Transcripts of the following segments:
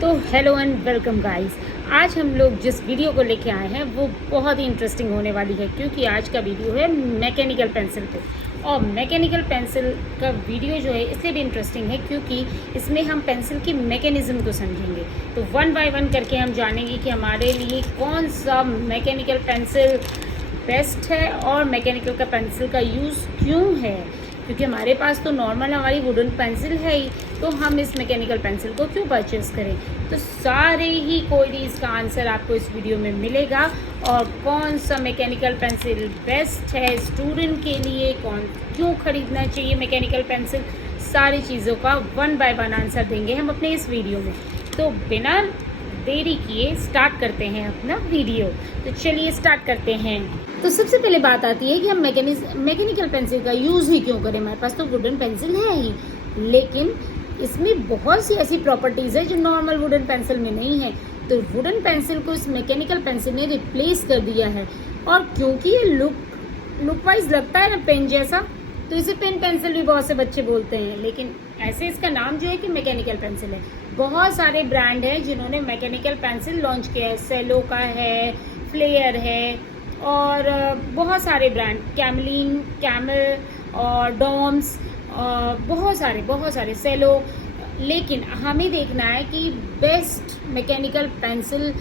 तो hello and welcome guys. आज हम लोग जिस वीडियो को लेके आए हैं वो बहुत ही इंटरेस्टिंग होने वाली है, क्योंकि आज का वीडियो है मैकेनिकल पेंसिल पे। और मैकेनिकल पेंसिल का वीडियो जो है इसलिए भी इंटरेस्टिंग है क्योंकि इसमें हम पेंसिल की मैकेनिज्म को समझेंगे। तो वन बाय वन करके हम जानेंगे कि हमारे लिए कौन सा मैकेनिकल पेंसिल बेस्ट है और मैकेनिकल का पेंसिल का यूज़ क्यों है, क्योंकि हमारे पास तो नॉर्मल हमारी वुडन पेंसिल है ही, तो हम इस मैकेनिकल पेंसिल को क्यों परचेज़ करें। तो सारे ही कोई भी इसका आंसर आपको इस वीडियो में मिलेगा। और कौन सा मैकेनिकल पेंसिल बेस्ट है स्टूडेंट के लिए, क्यों ख़रीदना चाहिए मैकेनिकल पेंसिल, सारी चीज़ों का वन बाय वन आंसर देंगे हम अपने इस वीडियो में। तो बिना देरी किए स्टार्ट करते हैं अपना वीडियो। तो चलिए स्टार्ट करते हैं। तो सबसे पहले बात आती है कि हम मैकेनिकल पेंसिल का यूज़ ही क्यों करें। हमारे पास तो वुडन पेंसिल है ही, लेकिन इसमें बहुत सी ऐसी प्रॉपर्टीज़ है जो नॉर्मल वुडन पेंसिल में नहीं है। तो वुडन पेंसिल को इस मैकेनिकल पेंसिल ने रिप्लेस कर दिया है। और क्योंकि ये लुक वाइज लगता है ना पेन जैसा, तो इसे पेन पेंसिल भी बहुत से बच्चे बोलते हैं, लेकिन ऐसे इसका नाम जो है कि मैकेनिकल पेंसिल है। बहुत सारे ब्रांड हैं जिन्होंने मैकेनिकल पेंसिल लॉन्च किया है। सेलो का है, फ्लेयर है, और बहुत सारे ब्रांड, कैमल और डॉम्स, बहुत सारे सेलो। लेकिन हमें देखना है कि बेस्ट मैकेनिकल पेंसिल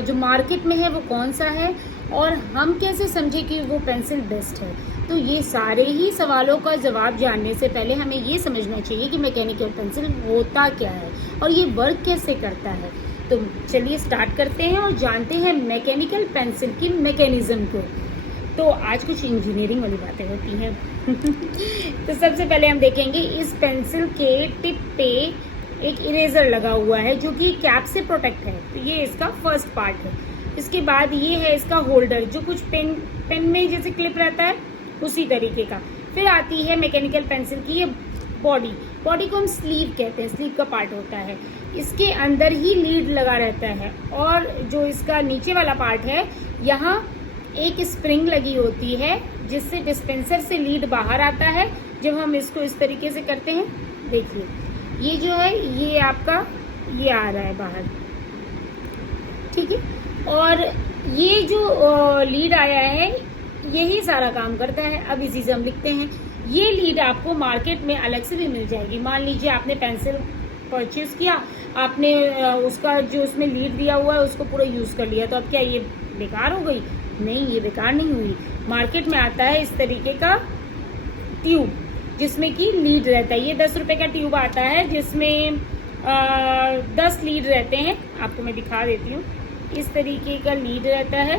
जो मार्केट में है वो कौन सा है, और हम कैसे समझें कि वो पेंसिल बेस्ट है। तो ये सारे ही सवालों का जवाब जानने से पहले हमें ये समझना चाहिए कि मैकेनिकल पेंसिल होता क्या है और ये वर्क कैसे करता है। तो चलिए स्टार्ट करते हैं और जानते हैं मैकेनिकल पेंसिल की मैकेनिज्म को। तो आज कुछ इंजीनियरिंग वाली बातें होती हैं। तो सबसे पहले हम देखेंगे इस पेंसिल के टिप पे एक इरेजर लगा हुआ है जो कि कैप से प्रोटेक्ट है। तो ये इसका फर्स्ट पार्ट है। इसके बाद ये है इसका होल्डर, जो कुछ पेन में जैसे क्लिप रहता है उसी तरीके का। फिर आती है मैकेनिकल पेंसिल की ये बॉडी को हम स्लीव कहते हैं, स्लीव का पार्ट होता है। इसके अंदर ही लीड लगा रहता है, और जो इसका नीचे वाला पार्ट है यहाँ एक स्प्रिंग लगी होती है जिससे डिस्पेंसर से लीड बाहर आता है। जब हम इसको इस तरीके से करते हैं, देखिए ये जो है ये आपका ये आ रहा है बाहर, ठीक है। और ये जो लीड आया है यही सारा काम करता है। अब इसी से हम लिखते हैं। ये लीड आपको मार्केट में अलग से भी मिल जाएगी। मान लीजिए आपने पेंसिल परचेज किया, आपने उसका जो उसमें लीड दिया हुआ है उसको पूरा यूज़ कर लिया, तो अब क्या ये बेकार हो गई? नहीं, ये बेकार नहीं हुई। मार्केट में आता है इस तरीके का ट्यूब जिसमें कि लीड रहता है। ये 10 रुपये का ट्यूब आता है जिसमें 10 लीड रहते हैं। आपको मैं दिखा देती हूँ। इस तरीके का लीड रहता है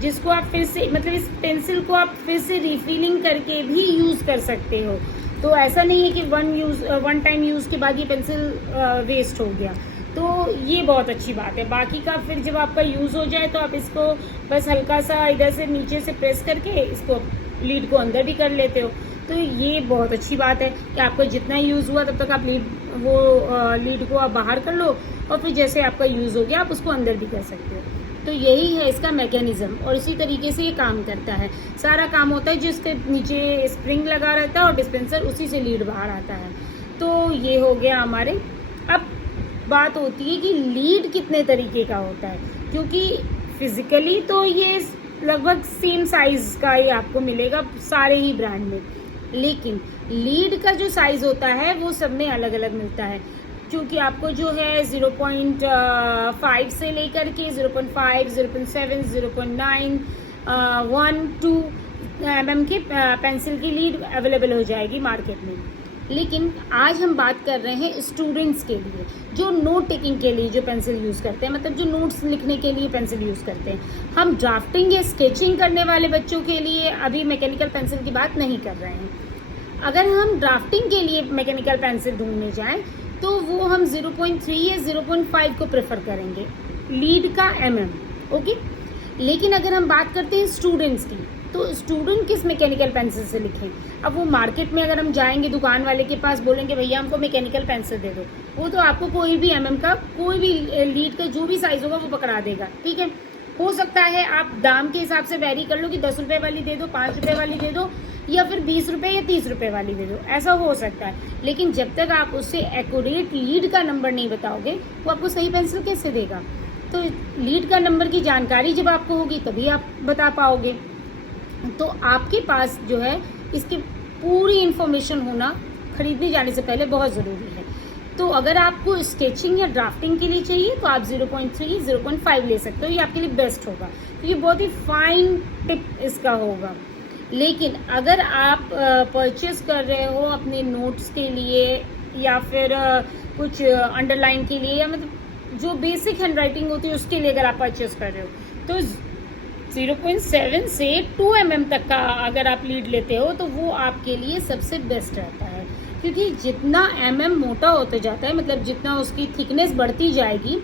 जिसको आप फिर से, मतलब इस पेंसिल को आप फिर से रिफिलिंग करके भी यूज़ कर सकते हो। तो ऐसा नहीं है कि वन टाइम यूज़ के बाद ये पेंसिल वेस्ट हो गया। तो ये बहुत अच्छी बात है। बाकी का फिर जब आपका यूज़ हो जाए तो आप इसको बस हल्का सा इधर से नीचे से प्रेस करके इसको लीड को अंदर भी कर लेते हो। तो ये बहुत अच्छी बात है कि आपका जितना यूज़ हुआ तब तक आप लीड को आप बाहर कर लो, और फिर जैसे आपका यूज़ हो गया आप उसको अंदर भी कर सकते हो। तो यही है इसका मैकेनिज्म, और इसी तरीके से ये काम करता है। सारा काम होता है जिसके नीचे स्प्रिंग लगा रहता है और डिस्पेंसर, उसी से लीड बाहर आता है। तो ये हो गया हमारे। अब बात होती है कि लीड कितने तरीके का होता है, क्योंकि फिजिकली तो ये लगभग सेम साइज का ही आपको मिलेगा सारे ही ब्रांड में, लेकिन लीड का जो साइज होता है वो सब में अलग अलग मिलता है। क्योंकि आपको जो है 0.5 से लेकर के 0.5, 0.7, 0.9, 1, 2 mm की पेंसिल की लीड अवेलेबल हो जाएगी मार्केट में। लेकिन आज हम बात कर रहे हैं स्टूडेंट्स के लिए, जो नोट टेकिंग के लिए जो पेंसिल यूज़ करते हैं, मतलब जो नोट्स लिखने के लिए पेंसिल यूज़ करते हैं। हम ड्राफ्टिंग या स्केचिंग करने वाले बच्चों के लिए अभी मैकेनिकल पेंसिल की बात नहीं कर रहे हैं। अगर हम ड्राफ्टिंग के लिए मैकेनिकल पेंसिल ढूंढने जाएं तो वो हम 0.3 या 0.5 को प्रेफर करेंगे, लीड का ओके। लेकिन अगर हम बात करते हैं स्टूडेंट्स की, तो स्टूडेंट किस मैकेनिकल पेंसिल से लिखें। अब वो मार्केट में अगर हम जाएंगे दुकान वाले के पास, बोलेंगे भैया हमको मैकेनिकल पेंसिल दे दो, वो तो आपको कोई भी का, कोई भी लीड का जो भी साइज होगा वो पकड़ा देगा, ठीक है। हो सकता है आप दाम के हिसाब से वेरी कर लो कि 10 रुपये वाली दे दो, 5 रुपये वाली दे दो, या फिर 20 रुपये या 30 रुपये वाली दे दो, ऐसा हो सकता है। लेकिन जब तक आप उससे एक्यूरेट लीड का नंबर नहीं बताओगे, वो आपको सही पेंसिल कैसे देगा? तो लीड का नंबर की जानकारी जब आपको होगी तभी आप बता पाओगे। तो आपके पास जो है इसकी पूरी इन्फॉर्मेशन होना खरीदने जाने से पहले बहुत ज़रूरी है। तो अगर आपको स्केचिंग या ड्राफ्टिंग के लिए चाहिए तो आप 0.3, 0.5 ले सकते हो, ये आपके लिए बेस्ट होगा क्योंकि बहुत ही फाइन टिप इसका होगा। लेकिन अगर आप परचेस कर रहे हो अपने नोट्स के लिए या फिर कुछ अंडरलाइन के लिए, या मतलब जो बेसिक हैंड राइटिंग होती है उसके लिए अगर आप परचेस कर रहे हो, तो 0.7 से 2 mm तक का अगर आप लीड लेते हो तो वो आपके लिए सबसे बेस्ट रहता है। क्योंकि जितना mm मोटा होता जाता है, मतलब जितना उसकी थिकनेस बढ़ती जाएगी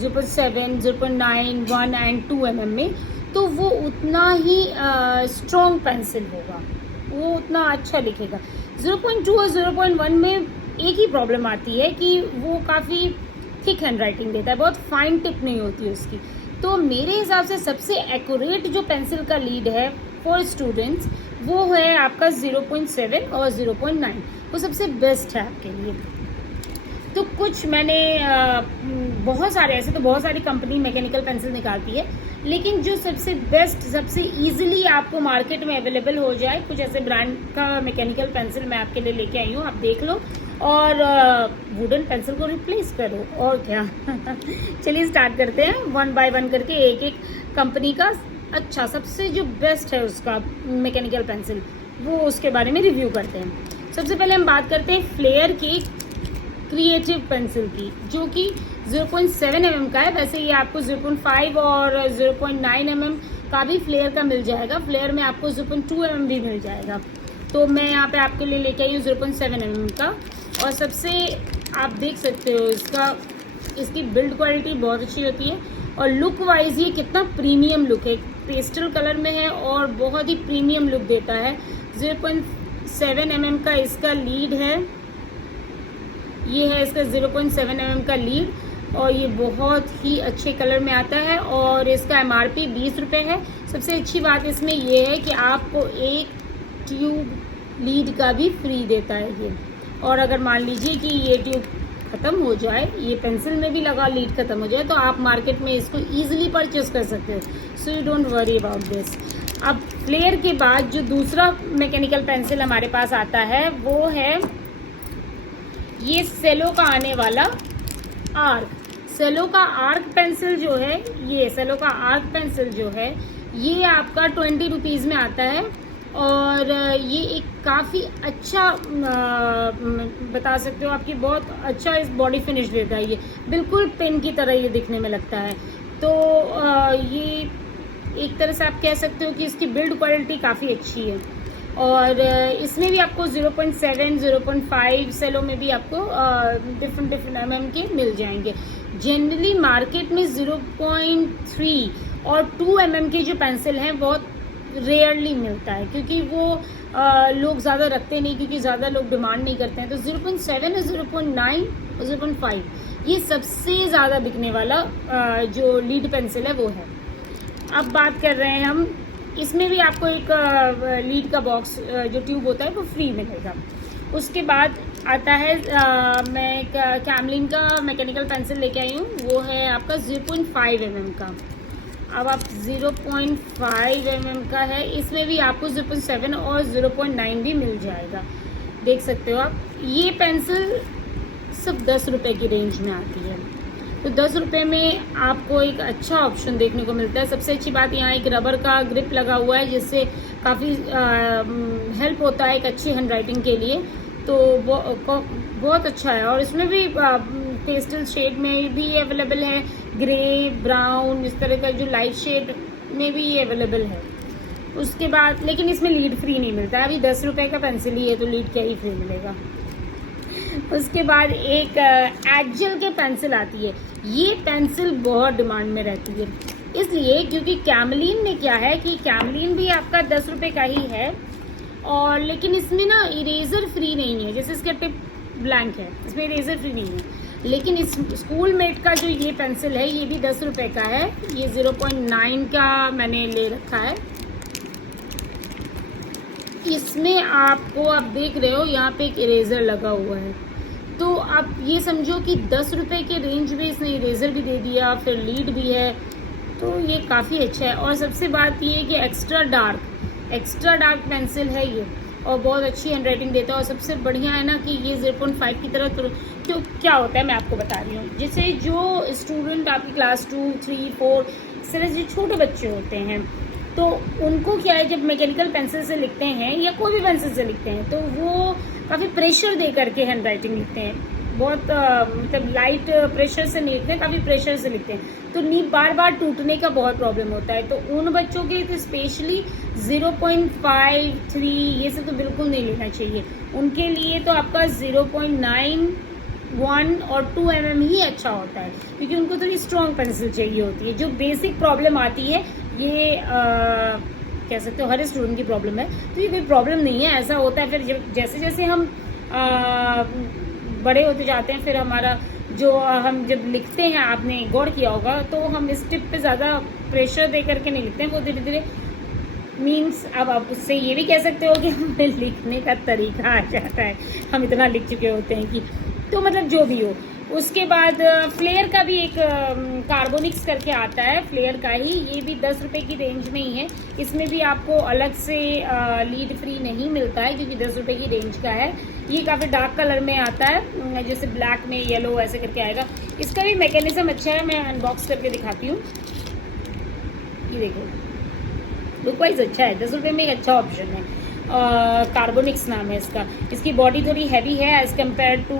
0.7, 0.9, 1 एंड 2 mm में, तो वो उतना ही स्ट्रॉन्ग पेंसिल होगा, वो उतना अच्छा लिखेगा। 0.2 और 0.1 में एक ही प्रॉब्लम आती है कि वो काफ़ी थिक हैंड राइटिंग देता है, बहुत फाइन टिप नहीं होती है उसकी। तो मेरे हिसाब से सबसे एक्यूरेट जो पेंसिल का लीड है फॉर स्टूडेंट्स वो है आपका 0.7 और 0.9, वो सबसे बेस्ट है आपके लिए। तो कुछ मैंने बहुत सारे, ऐसे तो बहुत सारी कंपनी मैकेनिकल पेंसिल निकालती है, लेकिन जो सबसे बेस्ट, सबसे इजीली आपको मार्केट में अवेलेबल हो जाए, कुछ ऐसे ब्रांड का मैकेनिकल पेंसिल मैं आपके लिए लेके आई हूँ, आप देख लो और वुडन पेंसिल को रिप्लेस करो, और क्या। चलिए स्टार्ट करते हैं 1 बाय 1 करके, एक एक कंपनी का अच्छा सबसे जो बेस्ट है उसका मैकेनिकल पेंसिल, वो उसके बारे में रिव्यू करते हैं। सबसे पहले हम बात करते हैं फ्लेयर की क्रिएटिव पेंसिल की, जो कि 0.7 mm का है। वैसे ये आपको 0.5 और 0.9 mm का भी फ्लेयर का मिल जाएगा, फ्लेयर में आपको 0.2 mm भी मिल जाएगा। तो मैं यहाँ पे आपके लिए लेके आई हूँ 0.7 mm का। और सबसे आप देख सकते हो इसकी बिल्ड क्वालिटी बहुत अच्छी होती है, और लुक वाइज ये कितना प्रीमियम लुक है, पेस्टल कलर में है और बहुत ही प्रीमियम लुक देता है। 0.7 mm का इसका लीड है, ये है इसका 0.7 mm का लीड, और ये बहुत ही अच्छे कलर में आता है और इसका MRP 20 रुपये है। सबसे अच्छी बात इसमें ये है कि आपको एक ट्यूब लीड का भी फ्री देता है ये। और अगर मान लीजिए कि ये ट्यूब ख़त्म हो जाए, ये पेंसिल में भी लगा लीड ख़त्म हो जाए, तो आप मार्केट में इसको ईजिली परचेस कर सकते हो। So you don't worry about this. अब फ्लेयर के बाद जो दूसरा मैकेनिकल पेंसिल हमारे पास आता है वो है ये सेलो का आने वाला आर्क। सेलो का आर्क पेंसिल जो है, ये सेलो का आर्क पेंसिल जो है, ये आपका 20 रुपीज़ में आता है। और ये एक काफ़ी अच्छा बता सकते हो आपकी बहुत अच्छा इस बॉडी फिनिश देता है। ये बिल्कुल पेन की तरह ये दिखने में लगता है। तो ये एक तरह से आप कह सकते हो कि इसकी बिल्ड क्वालिटी काफ़ी अच्छी है। और इसमें भी आपको 0.7, 0.5 सेलो में भी आपको डिफरेंट mm के मिल जाएंगे। जनरली मार्केट में 0.3 और 2 mm के जो पेंसिल हैं बहुत रेयरली मिलता है, क्योंकि वो लोग ज़्यादा रखते नहीं, क्योंकि ज़्यादा लोग डिमांड नहीं करते हैं। तो 0.7 और 0.9 और 0.5 ये सबसे ज़्यादा बिकने वाला जो लीड पेंसिल है वो है। अब बात कर रहे हैं हम, इसमें भी आपको एक लीड का बॉक्स जो ट्यूब होता है वो फ्री मिलेगा। उसके बाद आता है मैं एक कैमलिन का मैकेनिकल पेंसिल लेके आई हूँ, वो है आपका 0.5 mm का। अब आप 0.5 mm का है, इसमें भी आपको 0.7 और 0.9 भी मिल जाएगा, देख सकते हो आप। ये पेंसिल सिर्फ 10 रुपये की रेंज में आती है, तो 10 रुपये में आपको एक अच्छा ऑप्शन देखने को मिलता है। सबसे अच्छी बात यहाँ एक रबर का ग्रिप लगा हुआ है, जिससे काफ़ी हेल्प होता है एक अच्छी हैंड राइटिंग के लिए, तो बहुत अच्छा है। और इसमें भी पेस्टल शेड में भी अवेलेबल है, ग्रे, ब्राउन, इस तरह का जो लाइट शेड में भी ये अवेलेबल है। उसके बाद लेकिन इसमें लीड फ्री नहीं मिलता है, अभी 10 रुपये का पेंसिल ही है तो लीड क्या ही फ्री मिलेगा। उसके बाद एक एक्जेल के पेंसिल आती है, ये पेंसिल बहुत डिमांड में रहती है, इसलिए क्योंकि कैमलिन में क्या है कि कैमलिन भी आपका 10 रुपये का ही है, और लेकिन इसमें ना इरेजर फ्री नहीं है, जैसे इसका टिप ब्लैंक है, इसमें इरेजर फ्री नहीं है। लेकिन इस स्कूल मेट का जो ये पेंसिल है ये भी 10 रुपये का है, ये 0.9 का मैंने ले रखा है। इसमें आपको, आप देख रहे हो यहाँ पे एक इरेज़र लगा हुआ है, तो आप ये समझो कि 10 रुपये के रेंज में इसने इरेज़र भी दे दिया, फिर लीड भी है, तो ये काफ़ी अच्छा है। और सबसे बात ये है कि एक्स्ट्रा डार्क पेंसिल है ये, और बहुत अच्छी हैंड राइटिंग देता है। और सबसे बढ़िया है ना कि ये 0.5 की तरह, तो क्या होता है मैं आपको बता रही हूँ। जैसे जो स्टूडेंट आपकी क्लास 2, 3, 4 इस तरह जो छोटे बच्चे होते हैं, तो उनको क्या है, जब मैकेनिकल पेंसिल से लिखते हैं या कोई भी पेंसिल से लिखते हैं, तो वो काफ़ी प्रेशर दे करके हैंड राइटिंग लिखते हैं। बहुत मतलब लाइट प्रेशर से नहीं लिखते हैं, काफ़ी प्रेशर से लिखते हैं, तो नी बार बार टूटने का बहुत प्रॉब्लम होता है। तो उन बच्चों के लिए तो स्पेशली 0.5, 3 ये सब तो बिल्कुल नहीं लेना चाहिए। उनके लिए तो आपका 0.9, 1 और 2 mm ही अच्छा होता है, क्योंकि उनको थोड़ी स्ट्रॉन्ग पेंसिल चाहिए होती है। जो बेसिक प्रॉब्लम आती है, ये कह सकते हो हर स्टूडेंट की प्रॉब्लम है, तो ये कोई प्रॉब्लम नहीं है। ऐसा होता है फिर जैसे जैसे हम बड़े होते जाते हैं, फिर हमारा जो हम जब लिखते हैं, आपने गौर किया होगा, तो हम इस टिप पे ज़्यादा प्रेशर दे करके नहीं लिखते हैं, वो धीरे धीरे मीन्स अब आप उससे ये भी कह सकते हो कि हमें लिखने का तरीका आ जाता है, हम इतना लिख चुके होते हैं कि, तो मतलब जो भी हो। उसके बाद फ्लेयर का भी एक कार्बोनिक्स करके आता है, फ्लेयर का ही, ये भी 10 रुपये की रेंज में ही है। इसमें भी आपको अलग से लीड फ्री नहीं मिलता है, क्योंकि 10 रुपये की रेंज का है। ये काफ़ी डार्क कलर में आता है, जैसे ब्लैक में येलो ऐसे करके आएगा। इसका भी मैकेनिज्म अच्छा है, मैं अनबॉक्स करके दिखाती हूँ। ये देखो, लुक वाइज अच्छा है, 10 रुपये में एक अच्छा ऑप्शन है। कार्बोनिक्स नाम है इसका। इसकी बॉडी थोड़ी हैवी है एज़ कम्पेयर टू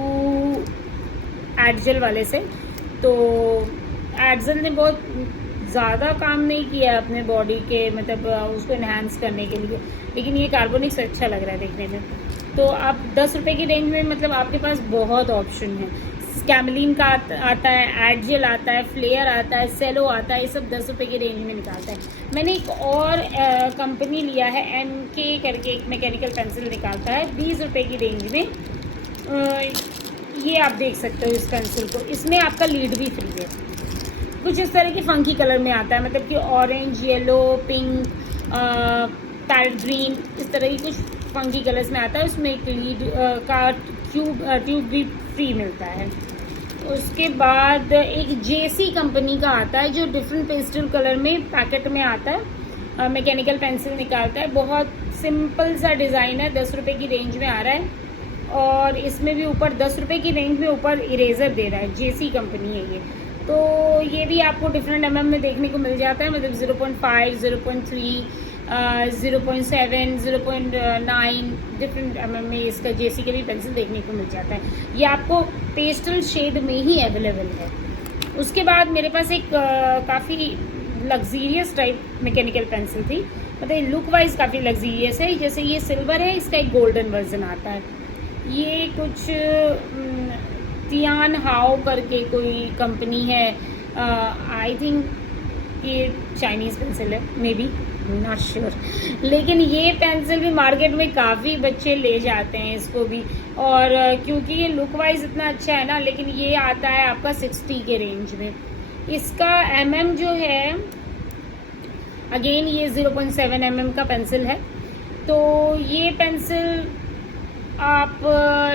एडजल वाले से, तो एडजल ने बहुत ज़्यादा काम नहीं किया अपने बॉडी के, मतलब उसको इन्हांस करने के लिए, लेकिन ये कार्बोनिक्स अच्छा लग रहा है देखने में। तो आप 10 रुपये की रेंज में, मतलब आपके पास बहुत ऑप्शन है। कैमलिन का आता है, एडजल आता है, फ्लेयर आता है, सेलो आता है, ये सब 10 रुपये की रेंज में निकालता है। मैंने एक और कंपनी लिया है, MK करके एक मैकेनिकल पेंसिल निकालता है 20 रुपये की रेंज में। ये आप देख सकते हो इस पेंसिल को, इसमें आपका लीड भी फ्री है। कुछ इस तरह की फंकी कलर में आता है, मतलब कि orange, yellow, pink, parrot green, इस तरह की कुछ फंकी कलर्स में आता है। उसमें एक लीड का ट्यूब भी फ्री मिलता है। उसके बाद एक JC कंपनी का आता है, जो डिफरेंट पेस्टल कलर में पैकेट में आता है, मैकेनिकल पेंसिल निकालता है। बहुत सिंपल सा डिज़ाइन है, 10 रुपये की रेंज में आ रहा है, और इसमें भी ऊपर 10 रुपये की रेंज में ऊपर इरेज़र दे रहा है। JC कंपनी है ये, तो ये भी आपको डिफरेंट MM में देखने को मिल जाता है, मतलब 0.5, 0.3, 0.7, 0.9 डिफरेंट MM में इसका JC के भी पेंसिल देखने को मिल जाता है। ये आपको पेस्टल शेड में ही अवेलेबल है। उसके बाद मेरे पास एक काफ़ी लग्जीरियस टाइप मैकेनिकल पेंसिल थी, मतलब लुक वाइज काफ़ी लग्जीरियस है। जैसे ये सिल्वर है, इसका एक गोल्डन वर्जन आता है। ये कुछ तियान हाओ करके कोई कंपनी है, आई थिंक ये चाइनीज़ पेंसिल है, मे बी, नॉट श्योर। लेकिन ये पेंसिल भी मार्केट में काफ़ी बच्चे ले जाते हैं इसको भी, और क्योंकि ये लुक वाइज इतना अच्छा है ना, लेकिन ये आता है आपका 60 के रेंज में। इसका MM जो है, अगेन ये 0.7 mm का पेंसिल है। तो ये पेंसिल आप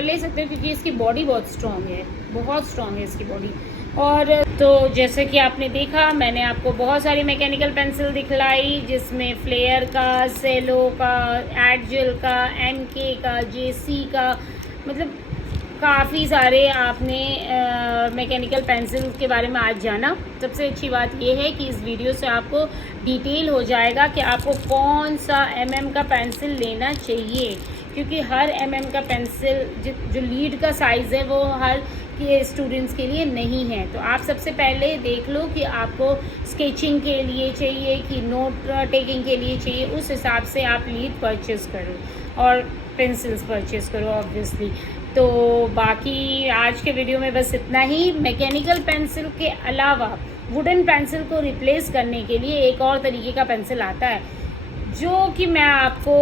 ले सकते हो, क्योंकि इसकी बॉडी बहुत स्ट्रॉन्ग है, बहुत स्ट्रॉन्ग है इसकी बॉडी। और तो जैसे कि आपने देखा, मैंने आपको बहुत सारी मैकेनिकल पेंसिल दिखलाई, जिसमें फ्लेयर का, सेलो का, एडजल का, MK का, JC का, मतलब काफ़ी सारे आपने मैकेनिकल पेंसिल के बारे में आज जाना। सबसे अच्छी बात यह है कि इस वीडियो से आपको डिटेल हो जाएगा कि आपको कौन सा MM का पेंसिल लेना चाहिए, क्योंकि हर MM का पेंसिल जो लीड का साइज़ है वो हर के स्टूडेंट्स के लिए नहीं है। तो आप सबसे पहले देख लो कि आपको स्केचिंग के लिए चाहिए कि नोट टेकिंग के लिए चाहिए, उस हिसाब से आप लीड परचेज़ करो और पेंसिल्स परचेज़ करो ऑब्वियसली। तो बाकी आज के वीडियो में बस इतना ही। मैकेनिकल पेंसिल के अलावा वुडन पेंसिल को रिप्लेस करने के लिए एक और तरीके का पेंसिल आता है, जो कि मैं आपको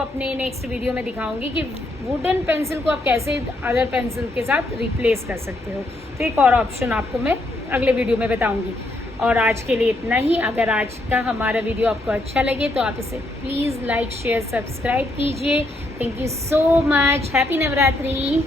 अपने नेक्स्ट वीडियो में दिखाऊंगी कि वुडन पेंसिल को आप कैसे अदर पेंसिल के साथ रिप्लेस कर सकते हो। तो एक और ऑप्शन आपको मैं अगले वीडियो में बताऊंगी। और आज के लिए इतना ही। अगर आज का हमारा वीडियो आपको अच्छा लगे तो आप इसे प्लीज़ लाइक शेयर सब्सक्राइब कीजिए। Thank you so much. Happy Navratri.